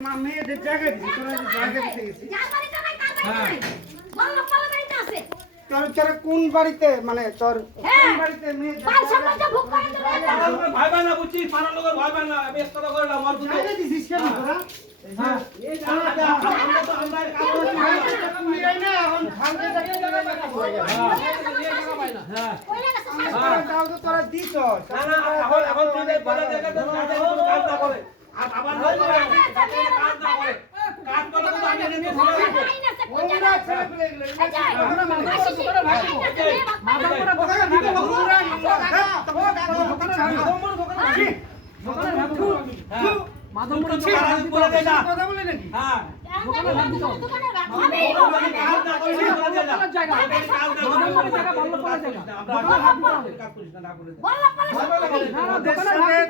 মেয়েদের জায়গা দিছি, তোরা যে জায়গা দিতে গেছিস। হ্যাঁ। তোরা কোন বাড়িতে মানে তোর কোন বাড়িতে মেয়েদের ভাই ভাই না বুঝছিস পাড়ার লোকের ভাই ভাই না আমি এক কথা করে না মার বুঝি জায়গা দিছিস কেন তোরা? হ্যাঁ এই জায়গাটা আমরা তো আমরা কাজ করছি মিলাই না এখন খালকে জায়গা হ্যাঁ তাও তো তোরা দিছ। না না এখন তুই বলে জায়গা তো কাজ না করে আর আবার কাজ না করে কাজ করলে তো আমি নিতে হবে ওরা ছেলে পেলে এগুলো কথা বলে নাকি? হ্যাঁ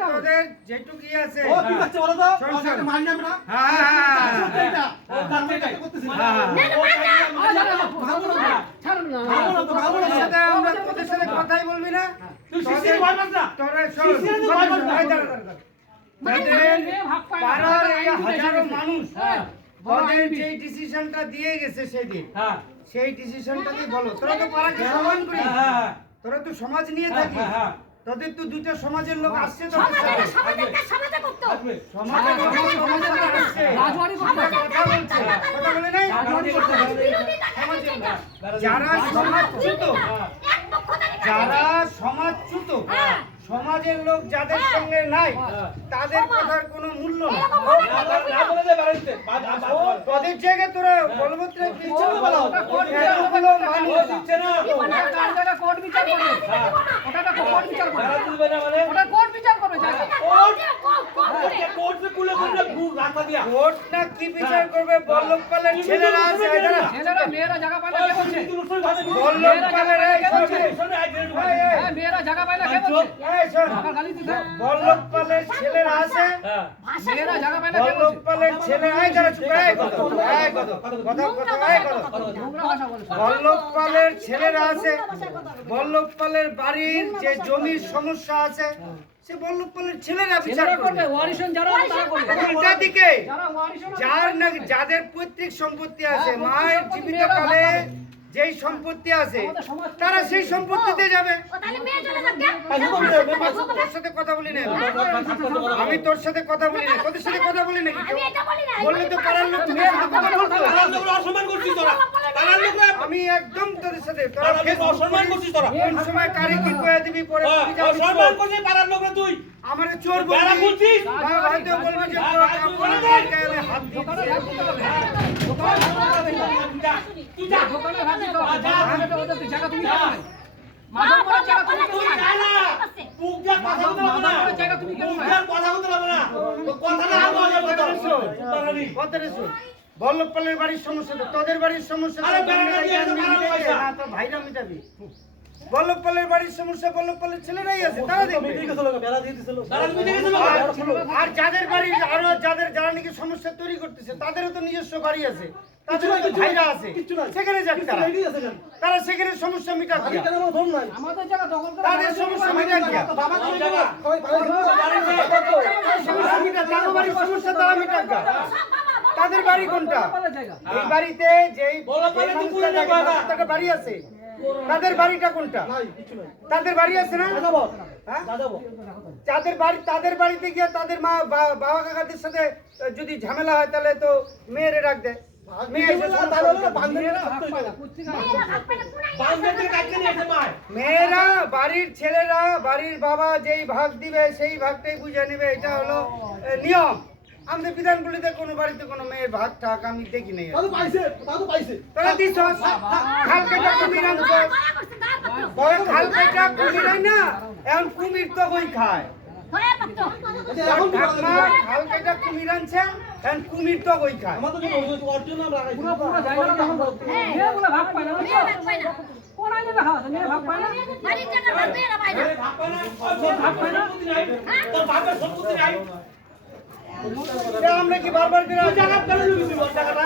তোদের যেটুকু আছে আমরা তোদের সাথে কথাই বলবি না। পাড়ার এই হাজারো মানুষ ওদের যে ডিসিশনটা দিয়ে গেছে সেদিন সেই ডিসিশনটা দিয়ে বলো। তোরা তো পাড়াকে সমান করি, তোরা তো সমাজ নিয়ে থাকি, তোদের তো দুটো সমাজের লোক আসছে তোদের সাথে। কথা বলে নাই যারা সমাজচ্যুত, যারা সমাজচ্যুত সমাজের লোক যাদের সঙ্গে নাই তাদের কথার কোনো মূল্য নেই। তোদের জায়গায় তোরা বলবৎ কি বিচার করবে? বল্লভপালের ছেলেরা আছে, বল্লভপালের ছেলেরা আছে, বল্লভপালের ছেলে বল্লভপালের ছেলেরা আছে, বল্লভপালের বাড়ির যে জমির সমস্যা আছে সে বল্লভপালের ছেলেরা বিচার করবে। উল্টা দিকে যাদের পৈতৃক সম্পত্তি আছে, মায়ের জীবিত কালে যেই সম্পত্তি আছে তারা সেই সম্পত্তিতে যাবে। তোর সাথে কথা বলি না আমি, তোর সাথে কথা বলি না, তোদের সাথে কথা বলি নাকি? বললে তো পাড়ার লোক আমি একদম তোদের সাথে কোন সময় কারি কি কয়ে দিবি পরে তুই আমার চোর বলবি, হয়তো বলবি যে হাত বল্লভপালের বাড়ির সমস্যা তো তোদের বাড়ির সমস্যা, ভাইরা মিটাবি। বল্লভপালের বাড়ির সমস্যা বল্লভপালের ছেলেরাই আছে, তারা দেখবে। আর যাদের বাড়ির আরো যারা নাকি সমস্যা তৈরি করতেছে তাদেরও তো নিজস্ব বাড়ি আছে, তাদের ভাইরা আছে, সেখানে যাক তারা সেখানে সমস্যা মিটাক, তাদের সমস্যা মিটাক, সমস্যা তারা মিটাক। তাদের বাড়ি কোনটা? এই বাড়িতে যেই বাড়ি আছে তাদের বাড়িটা কোনটা? তাদের বাড়ি আছে না? তাদের বাড়িতে গিয়ে তাদের মা বাবা কাকাদের সাথে যদি ঝামেলা হয় তাহলে তো মেয়েরে ডাক দেয়। মেয়েরা বাড়ির ছেলেরা বাড়ির বাবা যেই ভাগ দিবে সেই ভাগটাই বুঝে নেবে, এটা হলো নিয়ম। আমাদের বিধানগুলিতে কোনো বাড়িতে কোনো মেয়ের ভাগ ঠাক আমি দেখি নাই। এখন কুমির তো কই খায়, কুমির আনছে এখন কুমির তো কই খায়। এটা আমরা কি বারবার করে টাকা কেন দিবি টাকাটা?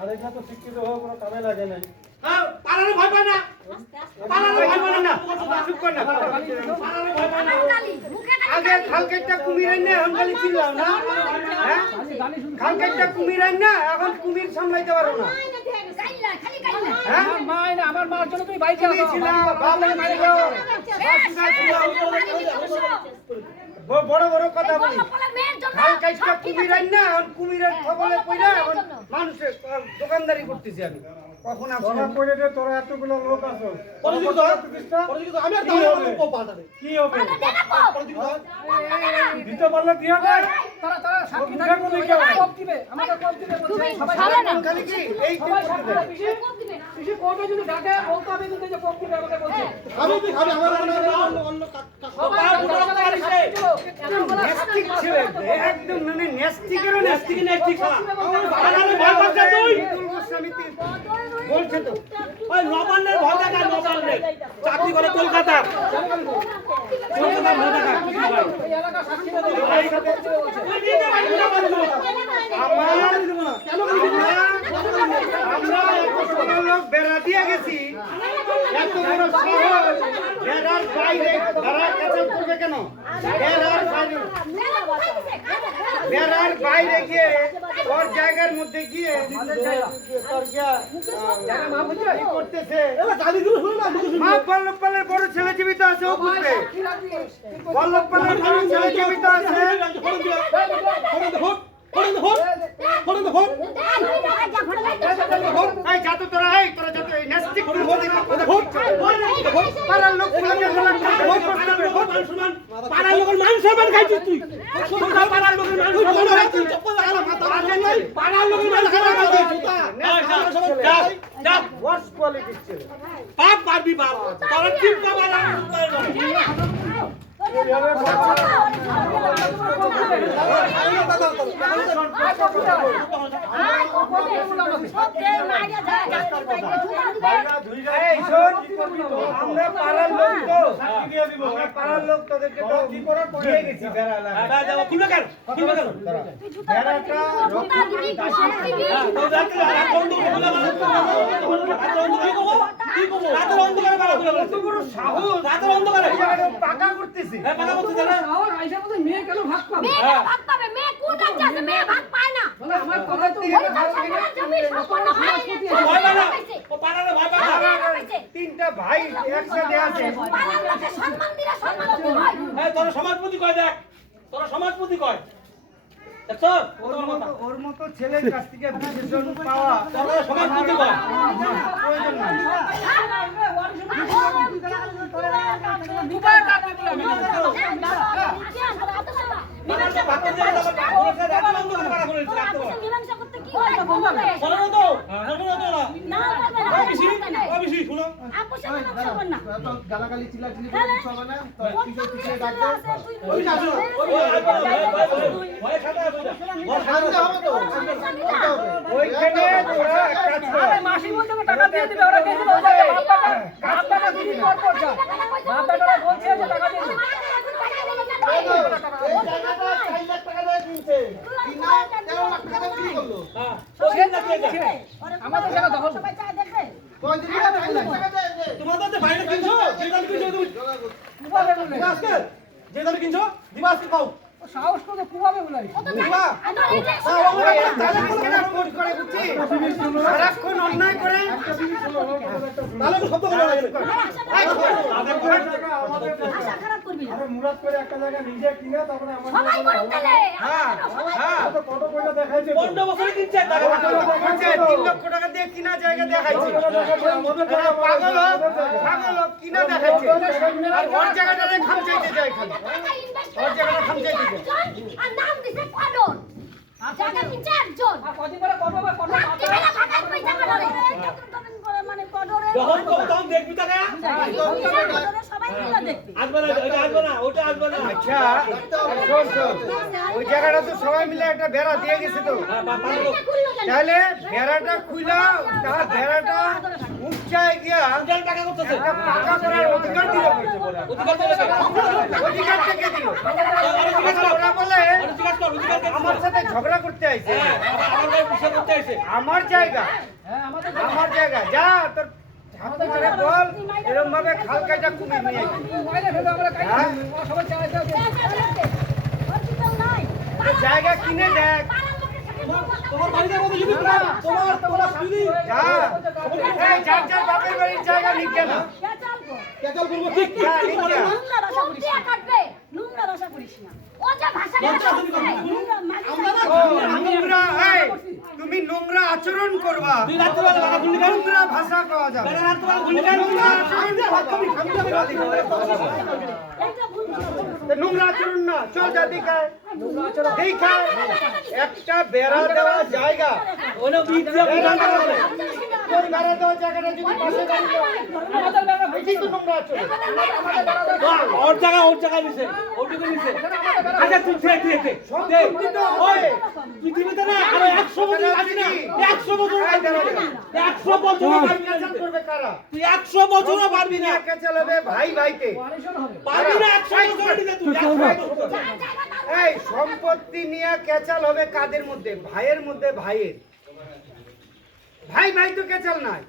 আর এটা তো শিক্ষিত হওয়ার কোনো কামে লাগে নাই। হ্যাঁ, পালানো ভয় পায় না। পালানো ভয় পায় না। চুপ কর না। পালানো ভয় পায় না। আগে খালকেটটা কুমির আইন না এখন খালি চিল্লাও না হ্যাঁ খালকেটটা কুমির আইন না এখন কুমির সামলাইতে পারো না হ্যাঁ আমার মার জন্য তুমি বাইরে তুমি ছিল বাবা ছিল বাসুদা ছিল বড় বড় কথা বলি খালকেটটা কুমির আইন না এখন কুমিরের খবলে পড়া এখন মানুষের দোকানদারি করতেছি আমি কখন তোরা আসলে করে দে, তোরা এতগুলো লোক আছো। পরিচিত হয়? পরিচিত আমি আর দাঁড়িয়ে আছি কো পাঠাবে। কি হবে? পরিচিত হয়? দিতে পারলে দিয়ে দেয়। তারা সাক্ষী মুখে থাকবে বলি কেউ। কোপ দিবে আমাকে কোপ দিবে বলছে সবাই খালি কি এই সবাই সাক্ষী থাকবে পিসি কোর্টে যদি ডাকে বলতে হবে কিন্তু যে কোপ দিবে আমাকে বলছে আমি কি খাবে আমার অন্য সবাই নেস্টিক ছেলে একদম মানে নেস্টিকেরও নেস্টিক নেস্টিক খেলা। পালানো ভয় পাচ্ছে তুই। বিপুল গোস্বামী বলছে তো ওই নবান্নের ভয় দেখা নবান্নের। চাকরি করে কলকাতা। কলকাতার ভয় দেখা। এই এলাকা সাক্ষী দেবে বলছে তুই দিতে পারবি না বন্ধু। আমরা এত বড় লোক বেড়া দিয়ে গেছি এত বড় শহর বেড়ার বাইরে বেড়া ক্যাচাল করবে কেন বেড়ার বাইরে গিয়ে ওর জায়গার মধ্যে গিয়ে তোর গিয়া কি করতেছে মা বল্লভ পালের বড় ছেলে জীবিত আছে ও বুঝবে বল্লভ পালের বড় ছেলে জীবিত আছে এই যা তো তোরা এই তোরা যা তো এই নেস্টিক পাড়ার লোক পাড়ার লোকের মান সম্মান খাইছিস তুই। পাড়ার লোকের মান সম্মান খাইছিস। পাড়ার লোকের মান সম্মান খাইছিস। ওয়ার্স কোয়ালিটির ছেলে বাপ পারবি বাপ। তোর চিন্তা মারা এই শোন, আমরা পাড়ার লোক তো আমরা পাড়ার লোক তোদেরকে তো কি করার দিয়ে গেছি বেড়া লাগা খুলবে কেন? খুলবে কেন? বেড়াটা কত বড় সাহস এই জায়গাটা পাকা করতেছি আমার আইসার মধ্যে মেয়ে কেন ভাগ পাবে বলে আমার কথা তো তিনটা ভাই একসাথে আছে তোর সমাজপতি কয় দেখ, তোর সমাজপতি কয় দেখছ? ওর মতো ছেলের কাছ থেকে বিশেষণ পাওয়া তোর সমাজপতি কয় প্রয়োজন নাই দুবার টাকা দিলাম গালাগালি চিল্লাচিল্লি করে কিছু হবে না। তোর পিছনে পিছনে ডাকবে। শান্তি হবে তো। ওইখানে তোরা এক কাজ কর আরে মাসি বলতে টাকা দিয়ে দিবে ওরা কে দিবে ওরা বাপ টাকা দিবি পর পর যা বাপ টাকা বলছে যে টাকা দিয়ে দিবে এই জায়গাটা 4 লাখ টাকা দিয়ে কিনছে। 3 লাখ 13 লাখ টাকা বিক্রি করলো। আমাদের জায়গা দখল কয় দিন আগে 4 লাখ টাকা দিয়ে তোমাদের যে বাইরে কিনছো যে দাম কিনছো তুমি কুবাবে বলে আজকে যে দাম কিনছো দিবা আজকে পাও সাহস করে কুবাবে বলে দিবা সারাক্ষণ অন্যায় করে তাহলে তো শব্দ করে লাগে আরে মুরাদ করে একটা জায়গা নিজে কিনে তারপরে আমার কত পয়সা দেখাইছে 15 বছরে কিনছে টাকা 3 লক্ষ টাকা দিয়ে কিনা জায়গা দেখাইছে পাগল হোক কিনা দেখাইছে আর ওর জায়গাটা খামচাইতে যায় খালি ওর জায়গাটা খামচাইতে যায় কদিন পরে করবো বা করবো যখন তখন দেখবি টাকা আসবে না এটা আসবে না ওটা আসবে না আচ্ছা শোন শোন ওই জায়গাটা তো সবাই মিলে একটা বেড়া দিয়ে গেছে তো তাহলে বেড়াটা খুইলা তার বেড়াটা উচ্চায় গিয়া টাকা করতেছে একটা পাকা করার অধিকার দিল অধিকার দিলে অধিকার থেকে দিল অধিকার ওরা বলে অধিকার কর অধিকার কর আমার সাথে ঝগড়া করতে আইছে হ্যাঁ আমার ভাই বিষয় করতে আইছে আমার জায়গা হ্যাঁ আমাদের আমার জায়গা যা তোর হাতে করে বল এরকম ভাবে খাল কাটা কুমির নিয়ে আয়। মোবাইলে ফেলে আমরা কাই হ্যাঁ? ওরা সবাই চাইতে আছে এই জায়গা কিনে দেখ তোমার বাড়িতে কত যদি তোমার যদি যা এই যার যার বাপের বাড়ির জায়গা নিকে না কেচাল করবো ঠিক যা নিকে নোংরা এই তুমি নোংরা আচরণ করবা তুই রাত্রিবেলা বাড়া খুললি কেন নোংরা ভাষা কওয়া যাবে বেলা রাত্রিবেলা খুললি কেন নোংরা আচরণ নোংরা আচরণ না চল যা দেখায় দেখায় একটা বেড়া দেওয়া জায়গা ওনে বিট দিয়ে বিধান করা বলে তোর বেড়া দেওয়া জায়গাটা যদি পাশে দাঁড়িয়ে আমাদের বেড়া এটাই তো নোংরা আচরণ ওর জায়গা নিছে ওটুকু নিছে আচ্ছা তুই দে সম্পত্তি তো হবে। পৃথিবীতে না আরো 100 বছর বাঁচি না 100 বছর বাঁচি না 100 বছর বাঁচি না ক্যান্সেল করবে কারা তুই 100 বছরও পারবি না কে চালাবে ভাই ভাইতে কোয়ালিশন হবে পারবি না 100 বছর দিতে তুই 100 এই সম্পত্তি নিয়ে কেচাল হবে কাদের মধ্যে ভাইয়ের মধ্যে ভাইয়ের ভাই ভাই তো কেচাল নাই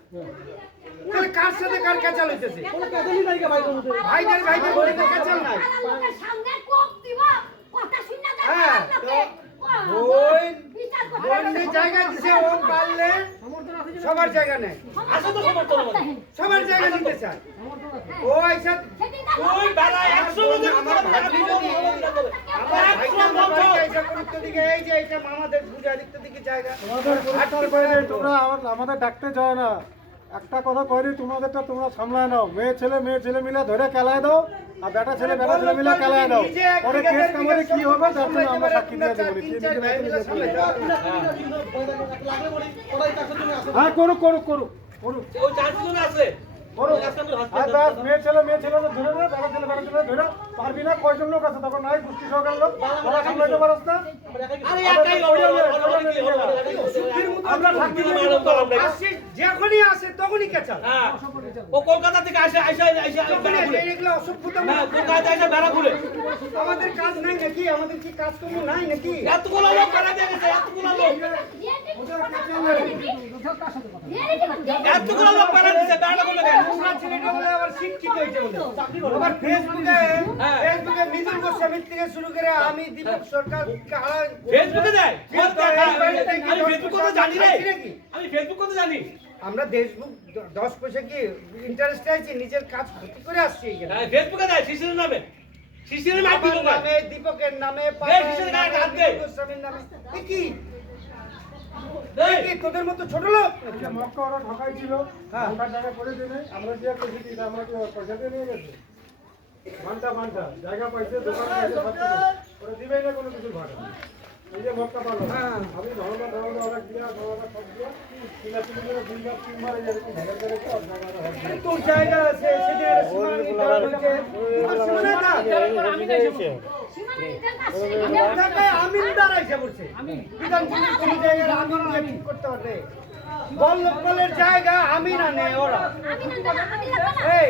তাহলে কার সাথে কার কেচাল হইতেছে ভাইদের ভাইদের মধ্যে তো কেচাল নাই হ্যাঁ তো বোনের জায়গা দিছে ও পারলে সবার জায়গা নেয় আসো তো সমর্থন আমাদের সবার জায়গা নিতে চায় ও আইসা তুই বেলা 100 বছর আমার ভাগ্নি যদি আমার ভাইটার বাবাকে আইসা করতে দিকে এই যে এটা মামাদের পূজা দিতে দিকে জায়গা হাটতে পারে তোমরা আমাদের ডাকতে যায় না একটা কথা কইরি তোমাদেরটা তোমরা সামলায় নাও মেয়ে ছেলে মিলে ধরে খেলায় দাও আর বেটা ছেলে মিলে খেলায় দাও পরে কেস কামারে কি হবে তার জন্য আমরা সাক্ষী দিয়ে দেবো হ্যাঁ করুক ওই চারজন আছে আর ব্যাস মেয়ে ছেলে ধরে বেটা ছেলে ধরে পারবি না কয়জন লোক আছে তখন নাই গোষ্ঠী সহকার লোক ওরা সামলাইতে পারস না আরে একাই আমরা থাকি না আসি যখনই আসে তখনই কেচাল হ্যাঁ ও কলকাতা থেকে আসে যখনই আসে এগুলো অসভ্যতা না কলকাতা এসে বেড়া খুলে আমাদের কাজ নাই নাকি আমাদের কি কাজকর্ম নাই নাকি এতগুলো লোক বেড়া দিয়ে গেছে এতগুলো লোক বেড়া দিছে বেড়া খুলে গেছে তোমরা ছেলেটা বলে আবার শিক্ষিত হইতে বলে আবার ফেসবুকে মিদুল গোস্বামী থেকে শুরু করে আমি দীপক সরকার ফেসবুকে দেয় আমি ফেসবুক তো জানি রে আমি ফেসবুক তো জানি আমরা দেশবুক 10 পয়সা কি ইন্টারেস্ট আছে নিজের কাজ ক্ষতি করে আসছি এখানে হ্যাঁ ফেসবুকে দেয় শিশিরের নামে শিশিরের নামে আমার দিল নামে দীপকের নামে কিসের গায়ে হাত দে? গোস্বামীর নামে এ কি এই কি তোদের মতো ছোট লোক যে মক্কা ওরা ঢাকাইছিল আমরা জায়গা করে দিয়ে নেই আমরা যে পয়সা দিই আমরা কি পয়সা দিয়ে নিয়ে গেছে ঘন্টা জায়গা পাইছে দোকান পাইছে সব কিছু ওরা দিবেই না কোনো কিছু ভাড়া এই যে মক্কা পালো আমি ধরনা ওরা দিয়া ধরনা সব দিয়া কিনা করে দুইটা তিনবার এরকম ভাড়া করে তো জায়গা তোর জায়গা আছে সেটা সীমা নির্ধারণ হয়েছে তোর সীমানা না আমি যাইছি ঢাকায় আমিন দাঁড়াইছে বলছে বিধানসভার কোন জায়গায় আমিন দিয়ে ঠিক করতে পারবে বল্লভপালের জায়গা আমিন আনে ওরা এই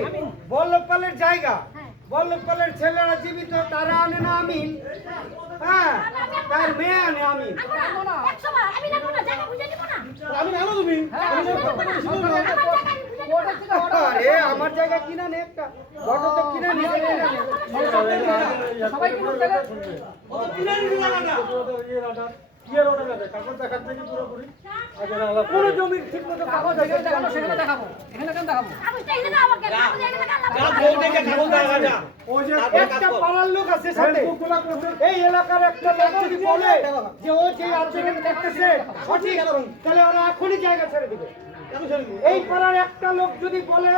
বল্লভপালের জায়গা বল্লভপালের ছেলেরা জীবিত তারা আনে না আমিন হ্যাঁ তার মেয়ে আনে আমিন আমি নাও তুমি আরে আমার জায়গা কিনা নে একটা বড় তো কিনা নিতে কিনা নে সবাই কি বলতে গেল ও তো কিনে নিল না কাগজ দেখাচ্ছে কি পুরোপুরি কোনো জমির ঠিক মতো কাগজ আছে দেখাবো সেখানে দেখাবো এখানে কেন দেখাবো যা বউ দেখে ঠাকুর দেখা যা ওই যে একটা পাড়ার লোক আছে সাথে ফেসবুকগুলো করছে এই এলাকার একটা লোক যদি বলে যে ও যে আচরণ করতেছে সঠিক তাহলে ওরা এখনই জায়গা ছেড়ে দিবে এই পাড়ার একটা লোক যদি বলে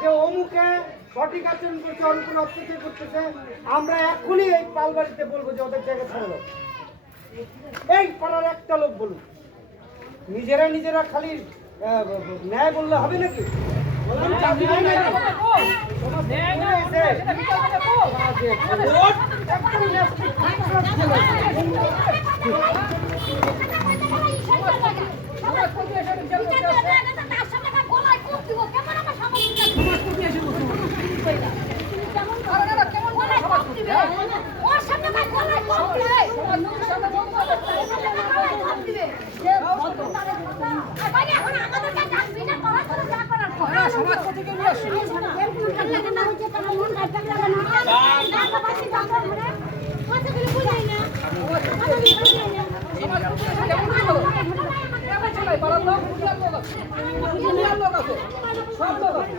যে অমুকে সঠিক আচরণ করছে অনুকূল অত্যাচার করতেছে আমরা এখনই এই পালবাড়িতে বলবো যে ওদের জায়গা ছেড়ে দাও এই পাড়ার একটা লোক বলুক নিজেরা খালি ন্যায় বললে হবে নাকি সমাজপতিকে নিয়ে আসি। পাড়ার লোক লোক আছে সব লোক আছে।